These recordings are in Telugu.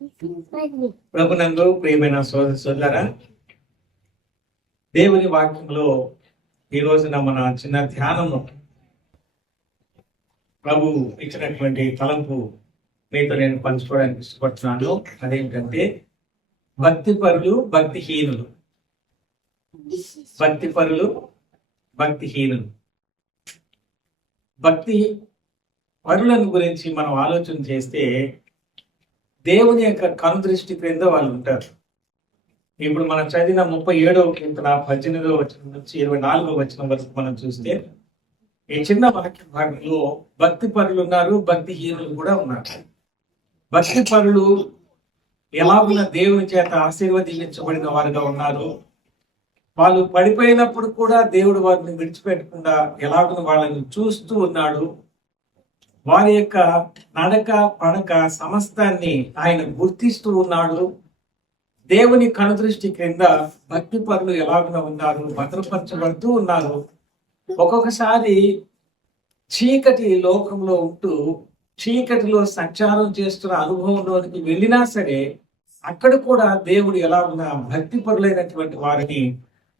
ప్రభునందు ప్రియమైన సోదరులారా, దేవుని వాక్యంలో ఈ రోజున మన చిన్న ధ్యానము ప్రభు ఇచ్చినటువంటి తలంపు మీతో నేను పంచుకోవడానికి ఇష్టపడుతున్నాను. అదేంటంటే భక్తిపరులు భక్తిహీనులు. భక్తిపరులు భక్తిహీనులు. భక్తి పరులను గురించి మనం ఆలోచన చేస్తే దేవుని యొక్క కనుదృష్టి క్రింద వాళ్ళు ఉంటారు. ఇప్పుడు మనం చదివిన 37వ కీర్తన 18వ వచనం నుంచి 24వ వచనం వరకు మనం చూస్తే ఈ చిన్న వాక్య భాగంలో భక్తి పరులు ఉన్నారు, భక్తిహీనులు కూడా ఉన్నారు. భక్తి పరులు ఎలాగున దేవుని చేత ఆశీర్వదించబడిన వారుగా ఉన్నారు. వాళ్ళు పడిపోయినప్పుడు కూడా దేవుడు వారిని విడిచిపెట్టకుండా ఎలాగున వాళ్ళని చూస్తూ ఉన్నాడు. వారి యొక్క నడక పడక సమస్తాన్ని ఆయన గుర్తిస్తూ ఉన్నాడు. దేవుని కనుదృష్టి క్రింద భక్తి పరులు ఎలాగున ఉన్నారు, భద్రపరచబడుతూ ఉన్నారు. ఒక్కొక్కసారి చీకటి లోకంలో ఉంటూ చీకటిలో సంచారం చేస్తున్న అనుభవంలోనికి వెళ్ళినా సరే అక్కడ కూడా దేవుడు ఎలాగున భక్తి పరులైనటువంటి వారిని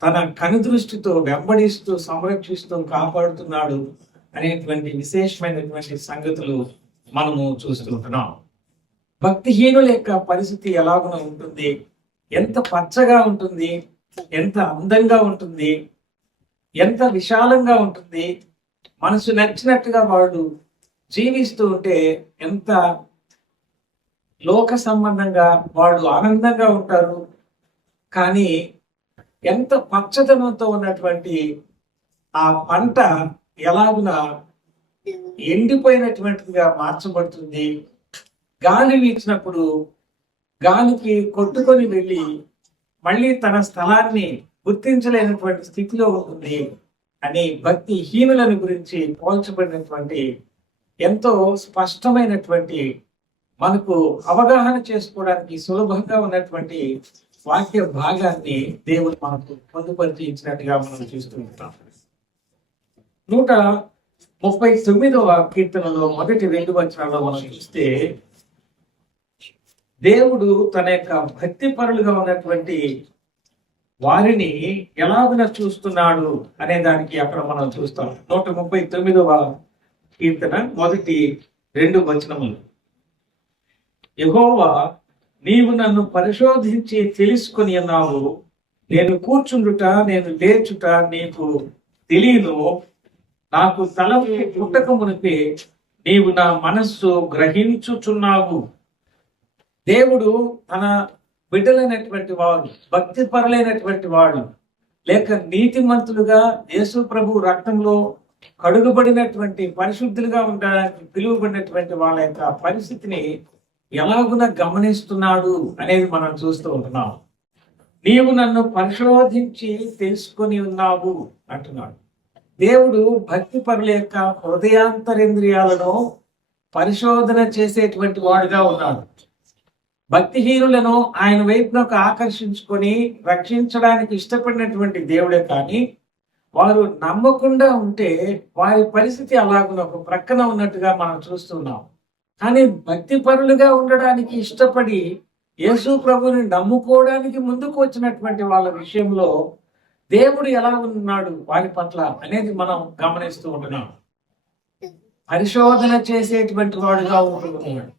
తన కనుదృష్టితో వెంబడిస్తూ సంరక్షిస్తూ కాపాడుతున్నాడు అనేటువంటి విశేషమైనటువంటి సంగతులు మనము చూస్తుంటున్నాం. భక్తిహీనుల యొక్క పరిస్థితి ఎలాగున ఉంటుంది, ఎంత పచ్చగా ఉంటుంది, ఎంత అందంగా ఉంటుంది, ఎంత విశాలంగా ఉంటుంది, మనసు నచ్చినట్టుగా వాళ్ళు జీవిస్తూ ఉంటే ఎంత లోక సంబంధంగా వాళ్ళు ఆనందంగా ఉంటారు. కానీ ఎంత పచ్చదనంతో ఉన్నటువంటి ఆ పంట ఎలాగున ఎండిపోయినటువంటిదిగా మార్చబడుతుంది. గాలి వీచినప్పుడు గాలికి కొట్టుకొని వెళ్ళి మళ్ళీ తన స్థలాన్ని గుర్తించలేనటువంటి స్థితిలో ఉంటుంది అని భక్తిహీనులను గురించి పోల్చబడినటువంటి ఎంతో స్పష్టమైనటువంటి మనకు అవగాహన చేసుకోవడానికి సులభంగా ఉన్నటువంటి వాక్య భాగాన్ని దేవుడు మనకు పొందుపరిచి ఇచ్చినట్టుగా మనం చూస్తుంటాం. 139వ కీర్తనలో మొదటి 2 వచనాల్లో మనం చూస్తే దేవుడు తన యొక్క భక్తి పరులుగా ఉన్నటువంటి వారిని ఎలాగున చూస్తున్నాడు అనే దానికి అక్కడ మనం చూస్తాం. 139వ కీర్తన మొదటి 2 వచనములు. యెహోవా, నీవు నన్ను పరిశోధించి తెలుసుకొని ఉన్నావు. నేను కూర్చుండుట నేను లేచుట నీకు తెలియను. నాకు తలపు పుట్టక మునిపే నీవు నా మనస్సు గ్రహించుచున్నావు. దేవుడు తన బిడ్డలైనటువంటి వాడు, భక్తి పరులైనటువంటి వాడు, లేక నీతిమంతులుగా యేసు ప్రభు రక్తంలో కడుగబడినటువంటి పరిశుద్ధులుగా ఉండడానికి పిలువబడినటువంటి వాళ్ళ యొక్క పరిస్థితిని ఎలాగున గమనిస్తున్నాడు అనేది మనం చూస్తూ ఉంటున్నాం. నీవు నన్ను పరిశోధించి తెలుసుకొని ఉన్నావు అంటున్నాడు. దేవుడు భక్తి పరుల యొక్క హృదయాంతరేంద్రియాలను పరిశోధన చేసేటువంటి వాడుగా ఉన్నాడు. భక్తిహీనులను ఆయన వైపునకు ఆకర్షించుకొని రక్షించడానికి ఇష్టపడినటువంటి దేవుడే. కానీ వారు నమ్మకుండా ఉంటే వారి పరిస్థితి అలాగున ఒక ప్రక్కన ఉన్నట్టుగా మనం చూస్తున్నాం. కానీ భక్తి పరులుగా ఉండడానికి ఇష్టపడి యేసు ప్రభుని నమ్ముకోవడానికి ముందుకు వచ్చినటువంటి వాళ్ళ విషయంలో దేవుడు ఎలా ఉన్నాడు వారి పట్ల అనేది మనం గమనిస్తూ ఉంటున్నాం. పరిశోధన చేసేటువంటి వాడుగా ఉంటున్నాడు.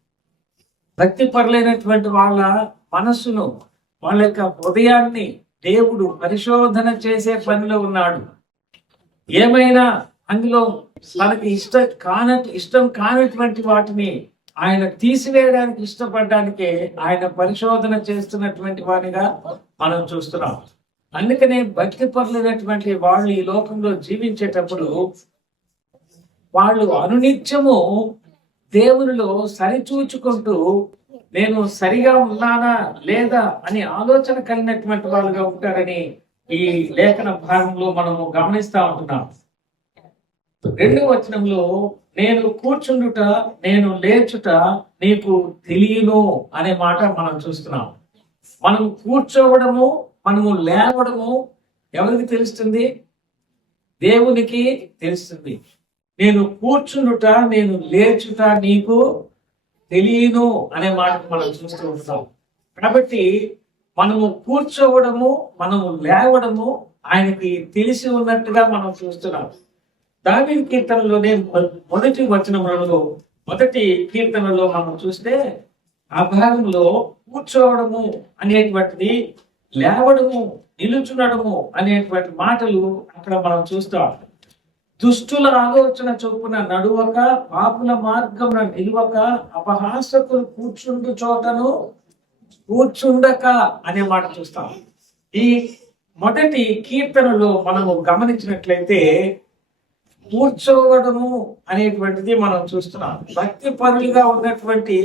భక్తి పరులైనటువంటి వాళ్ళ మనస్సును, వాళ్ళ యొక్క హృదయాన్ని దేవుడు పరిశోధన చేసే పనిలో ఉన్నాడు. ఏమైనా అందులో మనకి ఇష్టం కానటువంటి వాటిని ఆయన తీసివేయడానికి ఇష్టపడడానికే ఆయన పరిశోధన చేస్తున్నటువంటి వారిగా మనం చూస్తున్నాం. అందుకనే భక్తి పరులైనటువంటి వాళ్ళు ఈ లోకంలో జీవించేటప్పుడు వాళ్ళు అనునిత్యము దేవునిలో సరిచూచుకుంటూ నేను సరిగా ఉన్నానా లేదా అని ఆలోచన కలిగినటువంటి వాళ్ళుగా ఉంటారని ఈ లేఖన భాగంలో మనము గమనిస్తా ఉంటున్నాం. 2వ వచనంలో నేను కూర్చుండుట నేను లేచుట నీకు తెలియను అనే మాట మనం చూస్తున్నాం. మనం కూర్చోవడము మనము లేవడము ఎవరికి తెలుస్తుంది? దేవునికి తెలుస్తుంది. నేను కూర్చుండుట నేను లేచుట నీకు తెలియను అనే మాట మనం చూస్తూ ఉంటాం. కాబట్టి మనము కూర్చోవడము, మనము లేవడము ఆయనకి తెలిసి ఉన్నట్టుగా మనం చూస్తున్నాం. దావీదు కీర్తనలోనే మొదటి వచనంలో, మొదటి కీర్తనలో మనం చూస్తే ఆ భాగంలో కూర్చోవడము అనేటువంటిది, లేవడము, నిలుచునడము అనేటువంటి మాటలు అక్కడ మనం చూస్తాం. దుష్టుల ఆలోచన చొప్పున నడువక, పాపుల మార్గమున నిలువక, అపహాసకులు కూర్చుండు చోటను కూర్చుండక అనే మాట చూస్తాం. ఈ మొదటి కీర్తనలో మనము గమనించినట్లయితే కూర్చోవడము అనేటువంటిది మనం చూస్తున్నాం. భక్తిపరులుగా ఉన్నటువంటి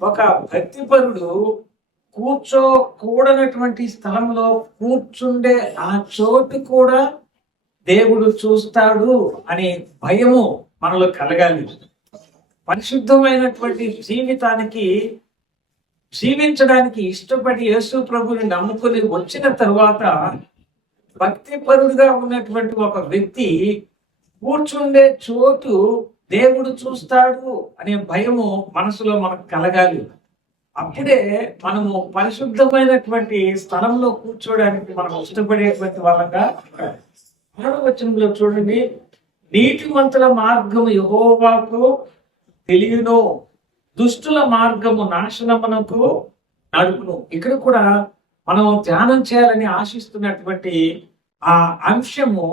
ఒక భక్తిపరుడు కూర్చోకూడనటువంటి స్థలంలో కూర్చుండే ఆ చోటు కూడా దేవుడు చూస్తాడు అనే భయము మనలో కలగాలి. పరిశుద్ధమైనటువంటి జీవితానికి జీవించడానికి ఇష్టపడి యేసు ప్రభుని నమ్ముకుని వచ్చిన తరువాత భక్తిపరుడుగా ఉన్నటువంటి ఒక వ్యక్తి కూర్చుండే చోటు దేవుడు చూస్తాడు అనే భయము మనసులో మనకు కలగాలి. అప్పుడే మనము పరిశుద్ధమైనటువంటి స్థలంలో కూర్చోడానికి మనం ఇష్టపడేటువంటి వాళ్ళగా. 6వ వచనంలో చూడండి, నీతిమంతుల మార్గము యెహోవాకు తెలియను, దుష్టుల మార్గము నాశనమునకు నడుపును. ఇక్కడ కూడా మనం ధ్యానం చేయాలని ఆశిస్తున్నటువంటి ఆ అంశము,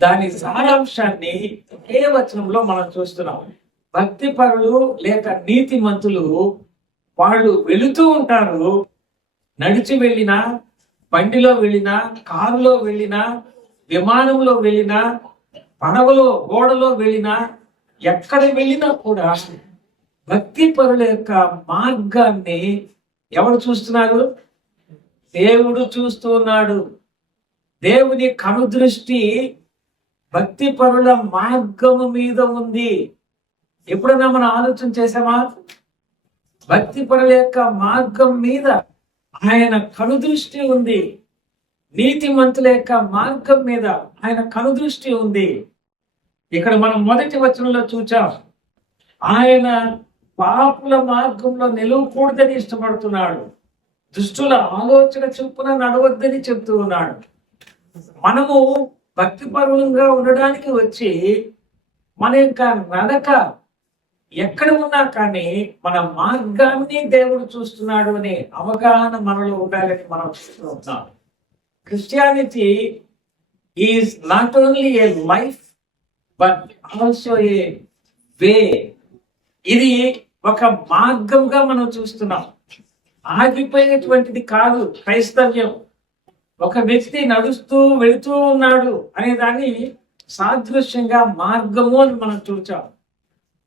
దాని సారాంశాన్ని ఒకే వచనంలో మనం చూస్తున్నాం. భక్తిపరులు లేక నీతిమంతులు వాళ్ళు వెళుతూ ఉంటారు. నడిచి వెళ్ళినా, బండిలో వెళ్ళినా, కారులో వెళ్ళినా, విమానంలో వెళ్ళినా, పడవలో, ఓడలో వెళ్ళినా, ఎక్కడ వెళ్ళినా కూడా భక్తిపరుల యొక్క మార్గాన్ని ఎవరు చూస్తున్నారు? దేవుడు చూస్తూ ఉన్నాడు. దేవుని కనుదృష్టి భక్తిపరుల మార్గము మీద ఉంది. ఎప్పుడైనా మనం ఆలోచన చేసామా? భక్తిపరుల యొక్క మార్గం మీద ఆయన కనుదృష్టి ఉంది. నీతిమంతుల యొక్క మార్గం మీద ఆయన కనుదృష్టి ఉంది. ఇక్కడ మనం మొదటి వచనంలో చూచాం, ఆయన పాపుల మార్గంలో నిలవకూడదని ఇష్టపడుతున్నాడు, దుష్టుల ఆలోచన చొప్పున నడవద్దని చెప్తూ ఉన్నాడు. మనము భక్తిపరులంగా ఉండడానికి వచ్చి మన యొక్క నడక ఎక్కడ ఉన్నా కానీ మన మార్గాన్ని దేవుడు చూస్తున్నాడు అనే అవగాహన మనలో ఉండాలని మనం చూస్తూ ఉంటాం. Christianity is not only a life but also a way. ఇది ఒక మార్గంగా మనం చూస్తున్నాం. ఆగిపోయేటువంటిది కాదు క్రైస్తవ్యం. ఒక వ్యక్తి నడుస్తూ వెళుతూ ఉన్నాడు అనే దాన్ని సాదృశ్యంగా మార్గము అని మనం చూచాం.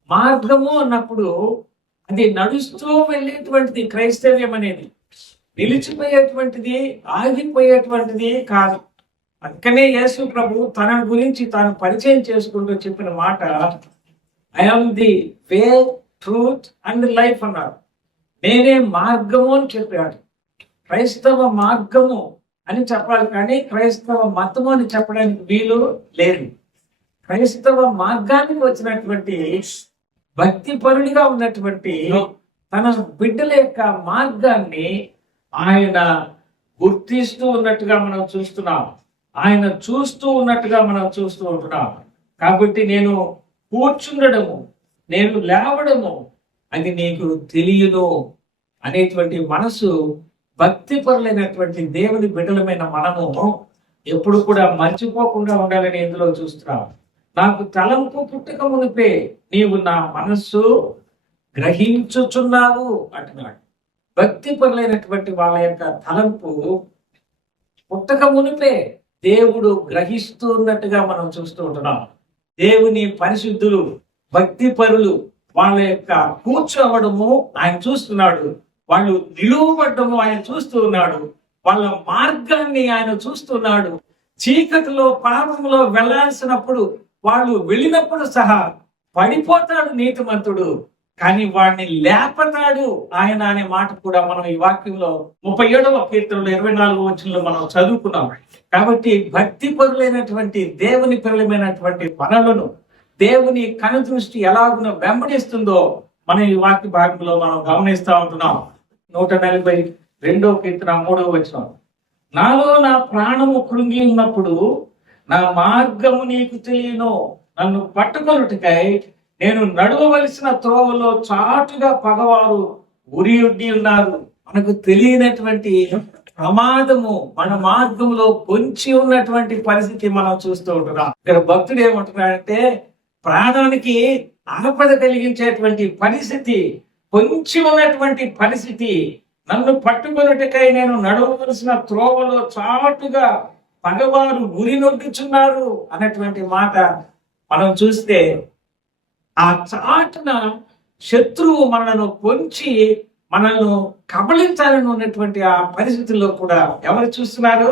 మార్గము అన్నప్పుడు అది నడుస్తూ వెళ్ళేటువంటిది క్రైస్తవ్యం అనేది. నిలిచిపోయేటువంటిది, ఆగిపోయేటువంటిది కాదు. అందుకనే యేసు ప్రభు తన గురించి తాను పరిచయం చేసుకుంటూ చెప్పిన మాట, I am the way, truth and life అన్నాడు. నేనే మార్గము అని చెప్పాడు. క్రైస్తవ మార్గము అని చెప్పాలి కానీ క్రైస్తవ మతము అని చెప్పడానికి వీలు లేదు. క్రైస్తవ మార్గానికి వచ్చినటువంటి భక్తిపరుడిగా ఉన్నటువంటి తన బిడ్డల యొక్క మార్గాన్ని ఆయన గుర్తిస్తూ ఉన్నట్టుగా మనం చూస్తున్నాం. ఆయన చూస్తూ ఉన్నట్టుగా మనం చూస్తూ ఉంటున్నాం. కాబట్టి నేను కూర్చుండడము, నేను లేవడము అది నీకు తెలియదు అనేటువంటి మనసు భక్తిపరులైనటువంటి దేవుని బిడ్డలమైన మనము ఎప్పుడు కూడా మర్చిపోకుండా ఉండాలని ఇందులో చూస్తున్నాం. నాకు తలంపు పుట్టుక మునిపే నీవు నా మనస్సు గ్రహించుచున్నావు అంటున్నాడు. భక్తిపరులైనటువంటి వాళ్ళ యొక్క తలంపు పుట్టక మునిపే దేవుడు గ్రహిస్తూ ఉన్నట్టుగా మనం చూస్తూ ఉంటున్నాం. దేవుని పరిశుద్ధులు, భక్తిపరులు వాళ్ళ యొక్క కూర్చోవడము ఆయన చూస్తున్నాడు, వాళ్ళు నిలువబడ్డము ఆయన చూస్తూ ఉన్నాడు, వాళ్ళ మార్గాన్ని ఆయన చూస్తున్నాడు. చీకటిలో పాపంలో వెళ్ళాల్సినప్పుడు వాళ్ళు వెళ్ళినప్పుడు సహా పడిపోతాడు నీతిమంతుడు, కానీ వాడిని లేపతాడు ఆయన అనే మాట కూడా మనం ఈ వాక్యంలో 37వ కీర్తనలో 24వ వచనంలో మనం చదువుకున్నాం. కాబట్టి భక్తి పరులైనటువంటి దేవుని పిల్లలమైనటువంటి మనలను దేవుని కనుదృష్టి ఎలాగున వెంబడిస్తుందో మనం ఈ వాక్య భాగంలో మనం గమనిస్తూ ఉంటున్నాం. 142 కీర్తన 3వ వచనం, నాలో నా ప్రాణము కృంగి ఉన్నప్పుడు నా మార్గము నీకు తెలియను, నన్ను పట్టుకొనుటకై నేను నడవవలసిన త్రోవలో చాటుగా పగవారు ఉరియుడ్డి ఉన్నారు. మనకు తెలియనటువంటి ప్రమాదము మన మార్గంలో పొంచి ఉన్నటువంటి పరిస్థితి మనం చూస్తూ ఉంటున్నాం. ఇక్కడ భక్తుడు ఏమంటున్నాడంటే, ప్రాణానికి ఆపద కలిగించేటువంటి పరిస్థితి, పొంచి ఉన్నటువంటి పరిస్థితి, నన్ను పట్టుకొనుటకై నేను నడవవలసిన త్రోవలో చాటుగా పగవారు ఉరి నొగ్గుచున్నారు అన్నటువంటి మాట మనం చూస్తే, ఆ చాటున శత్రువు మనను పొంచి మనల్ని కబళించాలని ఉన్నటువంటి ఆ పరిస్థితుల్లో కూడా ఎవరు చూస్తున్నారు?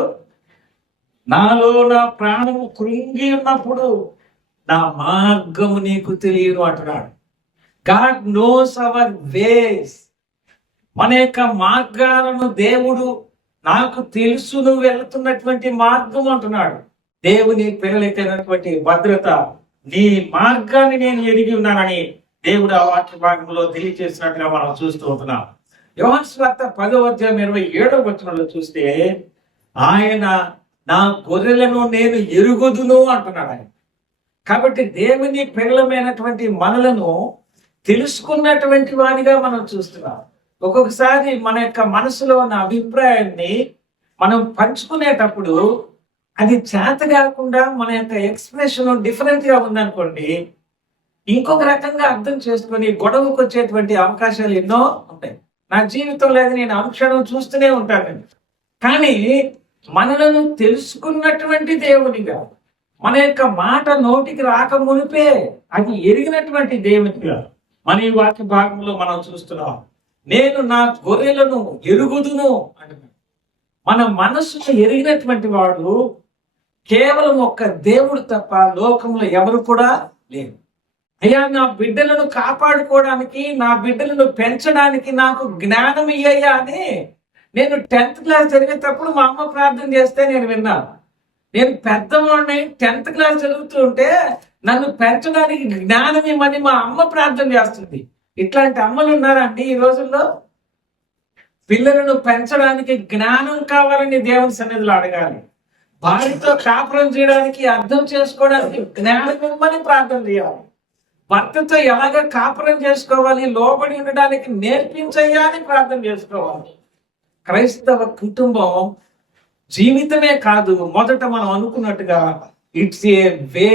నాలో నా ప్రాణము కృంగి ఉన్నప్పుడు నా మార్గము నీకు తెలియదు అంటున్నాడు. గాడ్ నోస్ అవర్ వేస్. మన యొక్క మార్గాలను దేవుడు నాకు తెలుసు, నువ్వు వెళుతున్నటువంటి మార్గం అంటున్నాడు. దేవుని పిల్లలైనటువంటి భద్రత, నీ మార్గాన్ని నేను ఎరిగి ఉన్నానని దేవుడు ఆ వాక్య భాగంలో తెలియజేసినట్టుగా మనం చూస్తూ ఉంటున్నాం. యోహాను సువార్త 10వ అధ్యాయం 27వ వచనంలో చూస్తే, ఆయన నా గొర్రెలను నేను ఎరుగుదును అంటున్నాడు ఆయన. కాబట్టి దేవుని పిల్లలమైనటువంటి మనలను తెలుసుకున్నటువంటి వానిగా మనం చూస్తున్నాం. ఒక్కొక్కసారి మన యొక్క మనసులో ఉన్న అభిప్రాయాన్ని మనం పంచుకునేటప్పుడు అది చేత కాకుండా మన యొక్క ఎక్స్ప్రెషన్ డిఫరెంట్ గా ఉందనుకోండి, ఇంకొక రకంగా అర్థం చేసుకొని గొడవకు వచ్చేటువంటి అవకాశాలు ఎన్నో ఉంటాయి. నా జీవితంలో అది నేను అనుక్షణం చూస్తూనే ఉంటాను. కానీ మనలను తెలుసుకున్నటువంటి దేవునిగా, మన యొక్క మాట నోటికి రాక మునిపే అది ఎరిగినటువంటి దేవునిగా మన ఈ వాక్య భాగంలో మనం చూస్తున్నాం. నేను నా గొర్రెలను ఎరుగుదును అంటున్నాడు. మన మనస్సును ఎరిగినటువంటి వాడు కేవలం ఒక్క దేవుడు తప్ప లోకంలో ఎవరు కూడా లేరు. అయ్యా, నా బిడ్డలను కాపాడుకోవడానికి, నా బిడ్డలను పెంచడానికి నాకు జ్ఞానం ఇయ్యా అని నేను 10th క్లాస్ చదివేటప్పుడు మా అమ్మ ప్రార్థన చేస్తే నేను విన్నాను. నేను పెద్దవాడిని 10th క్లాస్ చదువుతూ ఉంటే నన్ను పెంచడానికి జ్ఞానం ఇమ్మని మా అమ్మ ప్రార్థన చేస్తుంది. ఇట్లాంటి అమ్మలు ఉన్నారండి ఈ రోజుల్లో? పిల్లలను పెంచడానికి జ్ఞానం కావాలని దేవుని సన్నిధిలో అడగాలి. భార్యతో కాపురం చేయడానికి, అర్థం చేసుకోవడానికి జ్ఞానం ఇమ్మని ప్రార్థన చేయాలి. భర్తతో ఎలాగ కాపురం చేసుకోవాలి, లోబడి ఉండడానికి నేర్పించయ్యా అని ప్రార్థన చేసుకోవాలి. క్రైస్తవ కుటుంబం జీవితమే కాదు, మొదట మనం అనుకున్నట్టుగా ఇట్స్ ఏ వే,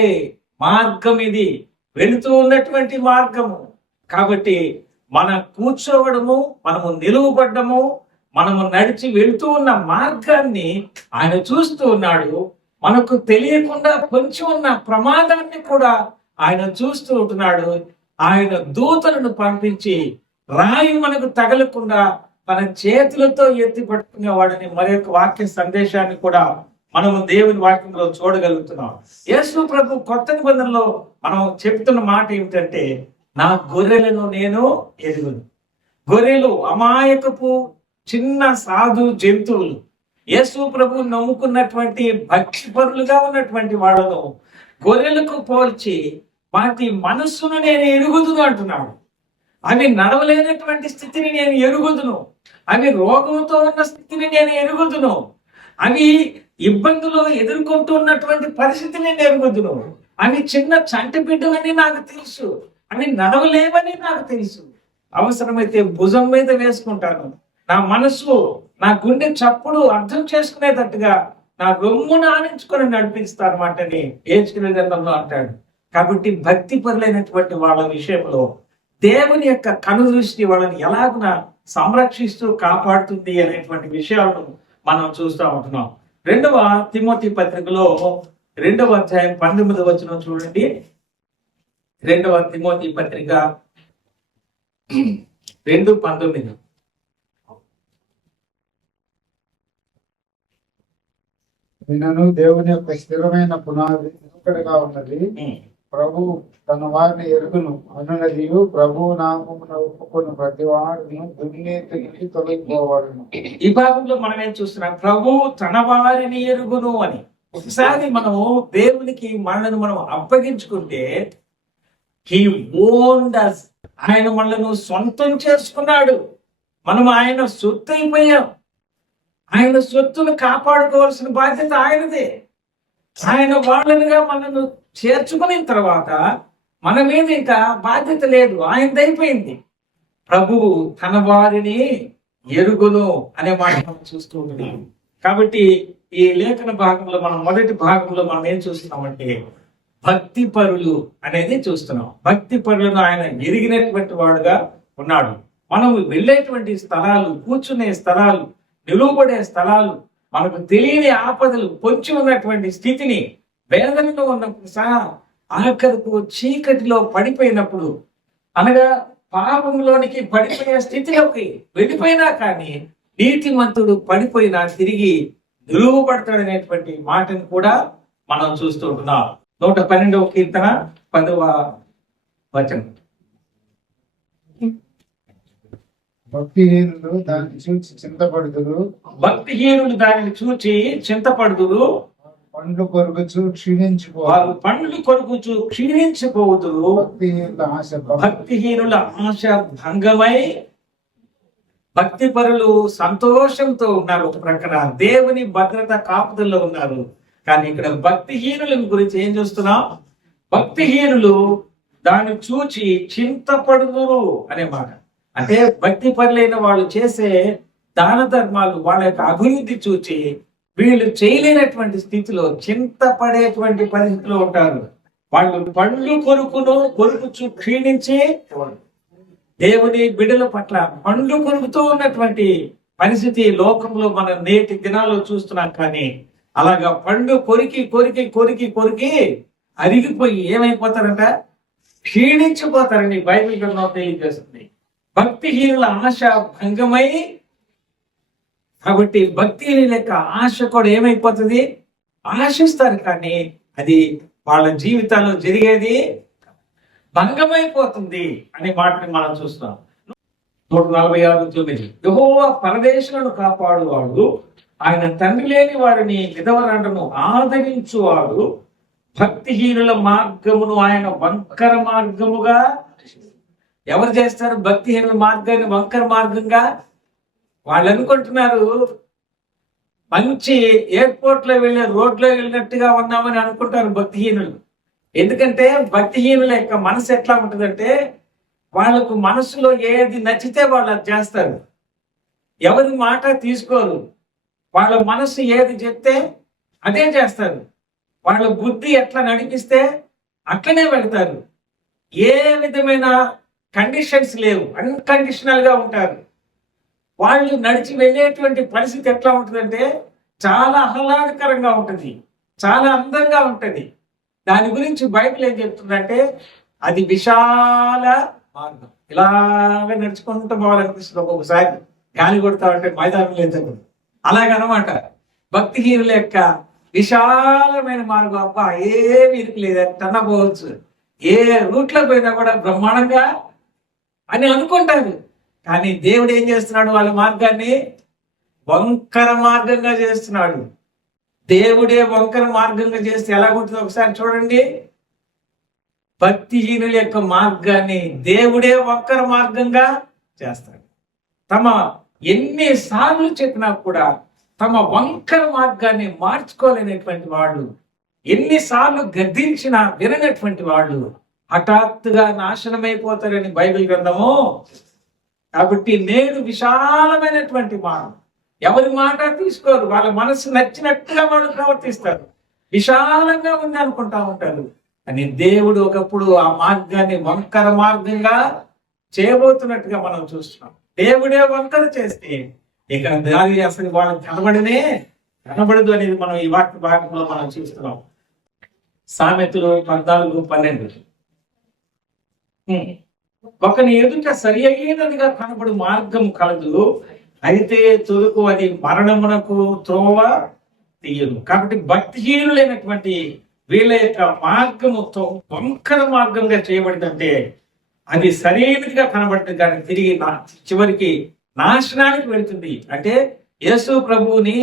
మార్గం, ఇది వెళుతూ ఉన్నటువంటి మార్గము. కాబట్టి మన కూర్చోవడము, మనము నిలువబడ్డము, మనము నడిచి వెళుతూ ఉన్న మార్గాన్ని ఆయన చూస్తూ ఉన్నాడు. మనకు తెలియకుండా పొంచి ఉన్న ప్రమాదాన్ని కూడా ఆయన చూస్తూ ఉంటున్నాడు. ఆయన దూతలను పంపించి రాయి మనకు తగలకుండా తన చేతులతో ఎత్తి పట్టుకునే వాడిని మరొక వాక్య సందేశాన్ని కూడా మనము దేవుని వాక్యంలో చూడగలుగుతున్నాం. యేసు ప్రభు కొత్త నిబంధనలో మనం చెప్తున్న మాట ఏమిటంటే, నా గొర్రెలను నేను ఎరుగును. గొర్రెలు అమాయకపు చిన్న సాధు జంతువులు. యేసు ప్రభు నమ్ముకున్నటువంటి భక్తిపరులుగా ఉన్నటువంటి వాళ్ళను గొర్రెలకు పోల్చి వాటి మనస్సును నేను ఎరుగుదును అంటున్నాడు. అవి నడవలేనటువంటి స్థితిని నేను ఎరుగుదును, అవి రోగంతో ఉన్న స్థితిని నేను ఎరుగుదును, అవి ఇబ్బందులు ఎదుర్కొంటూ ఉన్నటువంటి పరిస్థితిని నేను ఎరుగుదును, అవి చిన్న చంటి బిడ్డలని నాకు తెలుసు, అవి నడవలేవని నాకు తెలుసు. అవసరమైతే భుజం మీద వేసుకుంటాను. నా మనసు, నా గుండె చప్పుడు అర్థం చేసుకునేటట్టుగా నా రొమ్మును ఆనించుకొని నడిపిస్తానమాట అని ఏజ్కేల్ గ్రంథంలో అంటాడు. కాబట్టి భక్తి పరులైనటువంటి వాళ్ళ విషయంలో దేవుని యొక్క కనుదృష్టి వాళ్ళని ఎలాగున సంరక్షిస్తూ కాపాడుతుంది అనేటువంటి విషయాలను మనం చూస్తూ ఉంటున్నాం. 2వ తిమోతి పత్రికలో 2వ అధ్యాయం 19వ వచనం చూడండి. 2వ తిమోతి పత్రిక 2:19. వినను దేవుని యొక్క స్థిరమైన పునాది నిలకడగా ఉన్నది. ప్రభు తన వారిని ఎరుగును అనున్నది. ప్రభు నామమున ఒప్పుకున్న ప్రతి వారిని దుర్నీతికి తొలగిపోవాలను. ఈ భాగంలో మనం ఏం చూస్తున్నాం? ప్రభు తన వారిని ఎరుగును అని. ఒకసారి మనము దేవునికి మనల్ని మనం అప్పగించుకుంటే, హీ ఓన్డ్ us. ఆయన మనల్ని సొంతం చేసుకున్నాడు. మనం ఆయన సొత్తు అయిపోయాం. ఆయన సొత్తును కాపాడుకోవాల్సిన బాధ్యత ఆయనదే. ఆయన వాళ్ళనిగా మనను చేర్చుకున్న తర్వాత మన మీద ఇంకా బాధ్యత లేదు, ఆయనది అయిపోయింది. ప్రభువు తన వారిని ఎరుగును అనే మాట మనం చూస్తూ ఉంటున్నాం. కాబట్టి ఈ లేఖన భాగంలో మనం మొదటి భాగంలో మనం ఏం చూస్తున్నామంటే భక్తి పరులు అనేది చూస్తున్నాం. భక్తి పరులను ఆయన ఎరిగినటువంటి వాడుగా ఉన్నాడు. మనం వెళ్ళేటువంటి స్థలాలు, కూర్చునే స్థలాలు, నిలువబడే స్థలాలు, మనకు తెలియని ఆపదలు పొంచి ఉన్నటువంటి స్థితిని, వేదనలో ఉన్నప్పుడు సహా ఆఖరకు చీకటిలో పడిపోయినప్పుడు, అనగా పాపంలోనికి పడిపోయే స్థితిలోకి వెళ్ళిపోయినా కానీ నీతిమంతుడు పడిపోయినా తిరిగి నిలువబడతాడనేటువంటి మాటను కూడా మనం చూస్తూ ఉంటున్నాం. 112వ కీర్తన 10వ వచనం. భక్తిహీనులు దాన్ని చూచి చింతపడుదురు. భక్తిహీనులు దానిని చూచి చింతపడుదురు. పండ్లు కొరుకుచు క్షీణించిపోదు. వారు పండ్లు కొరుకుచు క్షీణించిపోదురు. భక్తిహీనుల ఆశ భంగమై. భక్తి పరులు సంతోషంతో ఉన్నారు, ఒక ప్రక్కన దేవుని భద్రత కాపుదల్లో ఉన్నారు. కానీ ఇక్కడ భక్తిహీనుల గురించి ఏం చూస్తున్నాం? భక్తిహీనులు దాన్ని చూచి చింతపడుదురు అనే మాట. అంటే భక్తి పరులైన వాళ్ళు చేసే దాన ధర్మాలు, వాళ్ళ యొక్క అభివృద్ధి చూచి వీళ్ళు చేయలేనటువంటి స్థితిలో చింతపడేటువంటి పరిస్థితిలో ఉంటారు. వాళ్ళు పండ్లు కొరుకుచు క్షీణించి, దేవుని బిడ్డల పట్ల పండ్లు కొరుకుతూ ఉన్నటువంటి పరిస్థితి లోకంలో మనం నేటి దినాల్లో చూస్తున్నాం. కానీ అలాగా పండు కొరికి కొరికి కొరికి కొరికి అరిగిపోయి ఏమైపోతారంట? క్షీణించిపోతారని బైబిల్ గ్రంథం తెలియజేస్తుంది. భక్తిహీనుల ఆశ భంగమై. కాబట్టి భక్తిహీనుల యొక్క ఆశ కూడా ఏమైపోతుంది? ఆశిస్తారు కానీ అది వాళ్ళ జీవితాల్లో జరిగేది భంగమైపోతుంది అనే మాటని మనం చూస్తాం. 146:9 యెహోవా పరదేశులను కాపాడువాడు, ఆయన తండ్రి లేని వారిని విధవరాండ్రను ఆదరించువాడు. భక్తిహీనుల మార్గమును ఆయన వంకర మార్గముగా. ఎవరు చేస్తారు భక్తిహీనుల మార్గాన్ని వంకర మార్గంగా? వాళ్ళు అనుకుంటున్నారు మంచి ఎయిర్పోర్ట్ లో వెళ్ళే రోడ్లో వెళ్ళినట్టుగా ఉన్నామని అనుకుంటారు భక్తిహీనులు. ఎందుకంటే భక్తిహీనుల యొక్క మనసు ఎట్లా ఉంటుందంటే, వాళ్ళకు మనసులో ఏది నచ్చితే వాళ్ళు అది చేస్తారు, ఎవరి మాట తీసుకోరు. వాళ్ళ మనసు ఏది చెప్తే అదే చేస్తారు. వాళ్ళ బుద్ధి ఎట్లా నడిపిస్తే అట్లనే వెళ్తారు. ఏ విధమైన కండిషన్స్ లేవు, అన్కండిషనల్ గా ఉంటారు. వాళ్ళు నడిచి వెళ్ళేటువంటి పరిస్థితి ఎట్లా ఉంటుందంటే చాలా ఆహ్లాదకరంగా ఉంటుంది, చాలా అందంగా ఉంటుంది. దాని గురించి బైబిల్ ఏం చెప్తుందంటే అది విశాల మార్గం. ఇలాగ నడుచుకుంటూ పోవాలనిపిస్తుంది. ఒక్కొక్కసారి గాలి కొడతా ఉంటే మైదానం లేదు, అలాగనమాట. భక్తిహీనుల యొక్క విశాలమైన మార్గం, అబ్బా ఏమి ఇరుకు లేదు, ఎట్టన్నా పోవచ్చు, ఏ రూట్లో పోయినా కూడా బ్రహ్మాండంగా అని అనుకుంటారు. కానీ దేవుడు ఏం చేస్తున్నాడు? వాళ్ళ మార్గాన్ని వంకర మార్గంగా చేస్తున్నాడు. దేవుడే వంకర మార్గంగా చేస్తే ఎలా ఉంటుందో ఒకసారి చూడండి. భక్తిహీనుల యొక్క మార్గాన్ని దేవుడే వంకర మార్గంగా చేస్తాడు. తమ ఎన్నిసార్లు చెప్పినా కూడా తమ వంకర మార్గాన్ని మార్చుకోలేనటువంటి వాళ్ళు, ఎన్నిసార్లు గద్దించినా విననటువంటి వాళ్ళు హఠాత్తుగా నాశనమైపోతారని బైబిల్ గ్రంథము. కాబట్టి నేడు విశాలమైనటువంటి మార్గం, ఎవరి మాట తీసుకోరు, వాళ్ళ మనసు నచ్చినట్టుగా వాళ్ళు ప్రవర్తిస్తారు. విశాలంగా ఉంది అనుకుంటా ఉంటారు. అని దేవుడు ఒకప్పుడు ఆ మార్గాన్ని వంకర మార్గంగా చేయబోతున్నట్టుగా మనం చూస్తున్నాం. దేవుడే వంకర చేస్తే ఇక దాని అసలు వాళ్ళకి కనబడదు అనేది మనం ఈ వాక్య భాగంలో మనం చూస్తున్నాం. సామెతలు 14:12 ఒకని ఎదుట సరి అయినదిగా కనబడు మార్గం కలదు, అయితే తొలుకు అది మరణమునకు త్రోవ తీయదు. కాబట్టి భక్తిహీనులైనటువంటి వీళ్ళ యొక్క మార్గముతో వంకర మార్గంగా చేయబడిందంటే అది సరైనదిగా కనబడుతుంది, కానీ తిరిగి చివరికి నాశనానికి వెళ్తుంది. అంటే యేసు ప్రభువుని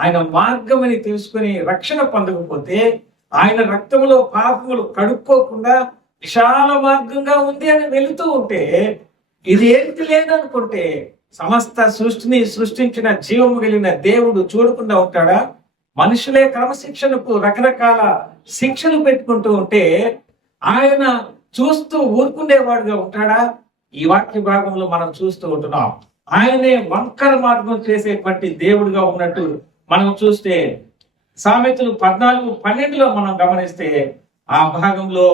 ఆయన మార్గం అని తెలుసుకుని రక్షణ పొందకపోతే, ఆయన రక్తములో పాపములు కడుక్కోకుండా విశాల మార్గంగా ఉంది అని వెళుతూ ఉంటే ఇది ఏంటి లేదనుకుంటే సమస్త సృష్టిని సృష్టించిన జీవము కలిగిన దేవుడు చూడకుండా ఉంటాడా? మనుషులే క్రమశిక్షణకు రకరకాల శిక్షలు పెట్టుకుంటూ ఉంటే ఆయన చూస్తూ ఊరుకునేవాడుగా ఉంటాడా? ఈ వాక్య భాగంలో మనం చూస్తూ ఉంటున్నాం. ఆయనే వంకర మార్గం చేసేటువంటి దేవుడిగా ఉన్నట్టు మనం చూస్తే సామెతలు 14:12 మనం గమనిస్తే ఆ భాగంలో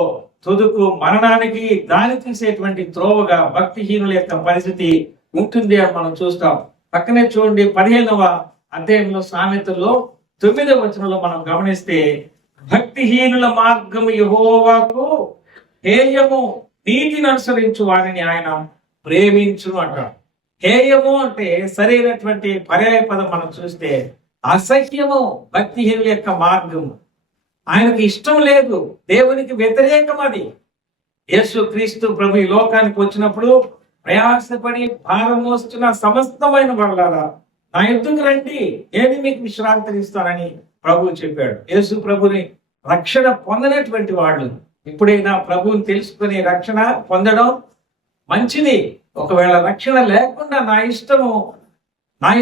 తుదుకు మరణానికి దారి తీసేటువంటి త్రోవగా భక్తిహీనుల యొక్క పరిస్థితి ఉంటుంది అని మనం చూస్తాం. పక్కనే చూడండి 15వ అధ్యాయంలో సామెతల్లో 9వ వచనంలో మనం గమనిస్తే భక్తిహీనుల మార్గము యెహోవాకు హేయము, నీతిని అనుసరించు వారిని ఆయన ప్రేమించును అంటాడు. హేయము అంటే సరైనటువంటి పర్యాయ పదం మనం చూస్తే అసహ్యము భక్తిహీనుల యొక్క మార్గము. ఆయనకి ఇష్టం లేదు, దేవునికి వ్యతిరేకం అది. యేసు క్రీస్తు ప్రభు ఈ లోకానికి వచ్చినప్పుడు ప్రయాసపడి భారం మోస్తున్న సమస్తమైన వాళ్ళారా నా ఎద్దుకు రండి, నేను మీకు విశ్రాంతిని ఇస్తానని ప్రభువు చెప్పాడు. యేసు ప్రభుని రక్షణ పొందనటువంటి వాళ్ళు ఎప్పుడైనా ప్రభువుని తెలుసుకుని రక్షణ పొందడం మంచిది. ఒకవేళ రక్షణ లేకుండా నా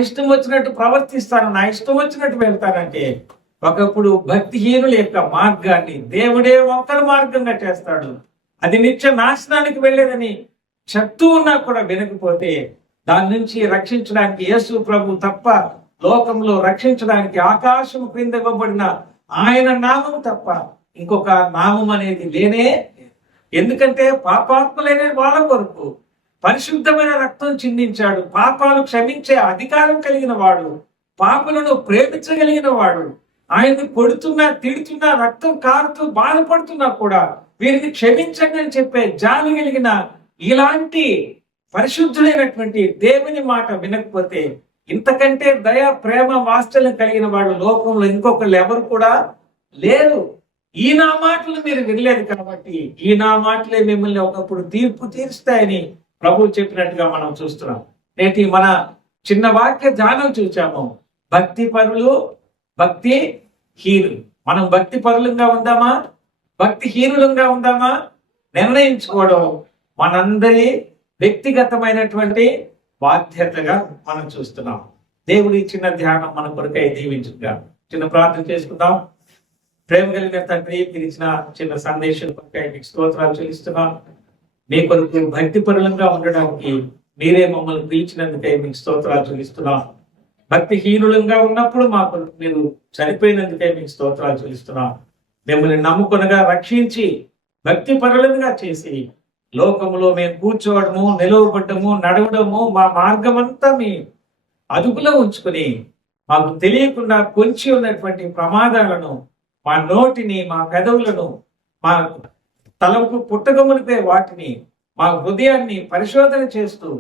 ఇష్టం వచ్చినట్టు ప్రవర్తిస్తాను, నా ఇష్టం వచ్చినట్టు వెళ్తానంటే ఒకప్పుడు భక్తిహీనుల యొక్క మార్గాన్ని దేవుడే వంకర మార్గంగా చేస్తాడు. అది నిత్య నాశనానికి వెళ్ళేదని చెప్తూ ఉన్నా కూడా వినకపోతే దాని నుంచి రక్షించడానికి యేసు ప్రభు తప్ప, లోకంలో రక్షించడానికి ఆకాశం క్రింద ఇవ్వబడిన ఆయన నామం తప్ప ఇంకొక నామం అనేది లేనే. ఎందుకంటే పాపాత్ములైన వాళ్ళ కొరకు పరిశుద్ధమైన రక్తం చిందించాడు. పాపాలు క్షమించే అధికారం కలిగిన వాడు, పాపులను ప్రేమించగలిగిన వాడు. ఆయన్ని కొడుతున్నా తిడుతున్నా రక్తం కారుతూ బాధపడుతున్నా కూడా వీరిని క్షమించండి అని చెప్పే జాలి కలిగిన ఇలాంటి పరిశుద్ధులైనటువంటి దేవుని మాట వినకపోతే ఇంతకంటే దయ, ప్రేమ, వాత్సల్యం కలిగిన వాళ్ళు లోకంలో ఇంకొకళ్ళు ఎవరు కూడా లేరు. ఈ నా మాటలు మీరు వినలేదు కాబట్టి ఈ నా మాటలే మిమ్మల్ని ఒకప్పుడు తీర్పు తీరుస్తాయని ప్రభువు చెప్పినట్టుగా మనం చూస్తున్నాం. నేటి మన చిన్న వాక్య ధ్యానం చూచాము. భక్తి పరులు, భక్తి హీనులు. మనం భక్తి పరులంగా ఉందామా, భక్తి హీనులంగా ఉందామా నిర్ణయించుకోవడం మనందరి వ్యక్తిగతమైనటువంటి బాధ్యతగా మనం చూస్తున్నాం. దేవుడి చిన్న ధ్యానం మన కొరకై దీవించుగా. చిన్న ప్రార్థన చేసుకుందాం. ప్రేమ కలిగిన తండ్రి, మీరు ఇచ్చిన చిన్న సందేశం కొరకై మీకు స్తోత్రాలు చెల్లిస్తున్నాం. మీ కొరకు భక్తి పరులంగా ఉండడానికి మీరే మమ్మల్ని పిలిచినందుకై మీకు స్తోత్రాలు చెల్లిస్తున్నాం. భక్తిహీనులంగా ఉన్నప్పుడు మా కొరకు మీరు చనిపోయినందుకై మీకు స్తోత్రాలు చెల్లిస్తున్నాం. మిమ్మల్ని నమ్ముకొనగా రక్షించి భక్తి పరులంగా చేసి లోకములో మేము కూర్చోవడము, నిలవబడ్డము, నడవడము, మా మార్గమంతా మీ అదుపులో ఉంచుకుని మాకు తెలియకుండా పొంచి ఉన్నటువంటి ప్రమాదాలను, మా నోటిని, మా పెదవులను, మా తలకు పుట్టగమునిపై వాటిని, మా హృదయాన్ని పరిశోధన చేస్తూ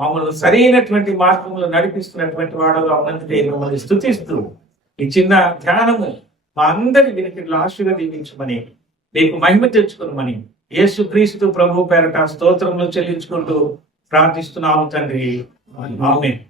మమ్మల్ని సరైనటువంటి మార్గంలో నడిపిస్తున్నటువంటి వాడుగా ఉన్నందుకే మమ్మల్ని స్తుతిస్తూ ఈ చిన్న ధ్యానము మా అందరి వినికిడిలో ఆశీర్వదించమని, మీకు మహిమ తెచ్చుకున్నామని యేసు క్రీస్తు ప్రభు పేరట స్తోత్రములు చెల్లించుకుంటూ ప్రార్థిస్తున్నాము తండ్రి. ఆమేన్.